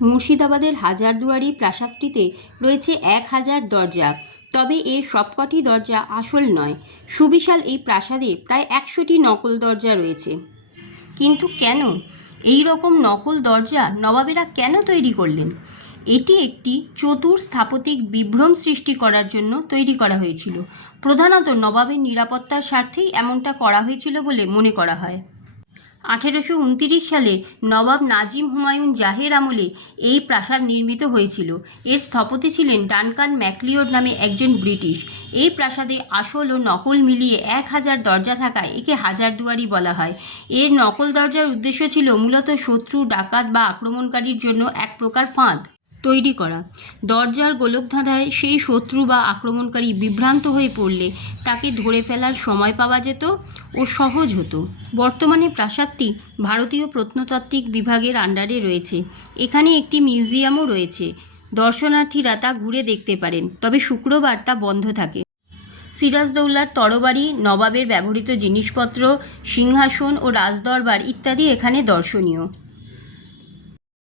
মুর্শিদাবাদের হাজারদুয়ারি প্রাসাদটিতে রয়েছে 1000 দরজা, তবে এর সবকটি দরজা আসল নয়। সুবিশাল এই প্রাসাদে প্রায় 100টি নকল দরজা রয়েছে। কিন্তু কেন এই রকম নকল দরজা নবাবেরা কেন তৈরি করলেন? এটি একটি চতুর স্থাপত্যিক বিভ্রম সৃষ্টি করার জন্য তৈরি করা হয়েছিল। প্রধানত নবাবের নিরাপত্তার স্বার্থেই এমনটা করা হয়েছিল বলে মনে করা হয়। 1829 সালে নবাব নাজিম হুমায়ুন জাহের আমলে এই প্রাসাদ নির্মিত হয়েছিল। এর স্থপতি ছিলেন ডানকান ম্যাকলিওড নামে একজন ব্রিটিশ। এই প্রাসাদে আসল ও নকল মিলিয়ে 1000 দরজা থাকায় একে হাজারদুয়ারি বলা হয়। এর নকল দরজার উদ্দেশ্য ছিল মূলত শত্রু, ডাকাত বা আক্রমণকারীর জন্য এক প্রকার ফাঁদ তৈরি করা। দরজার গোলকধাঁধায় সেই শত্রু বা আক্রমণকারী বিভ্রান্ত হয়ে পড়লে তাকে ধরে ফেলার সময় পাওয়া যেত ও সহজ হতো। বর্তমানে প্রাসাদটি ভারতীয় প্রত্নতাত্ত্বিক বিভাগের আন্ডারে রয়েছে। এখানে একটি মিউজিয়ামও রয়েছে, দর্শনার্থীরা তা ঘুরে দেখতে পারেন, তবে শুক্রবার তা বন্ধ থাকে। সিরাজদৌল্লার তরবারি, নবাবের ব্যবহৃত জিনিসপত্র, সিংহাসন ও রাজদরবার ইত্যাদি এখানে দর্শনীয়।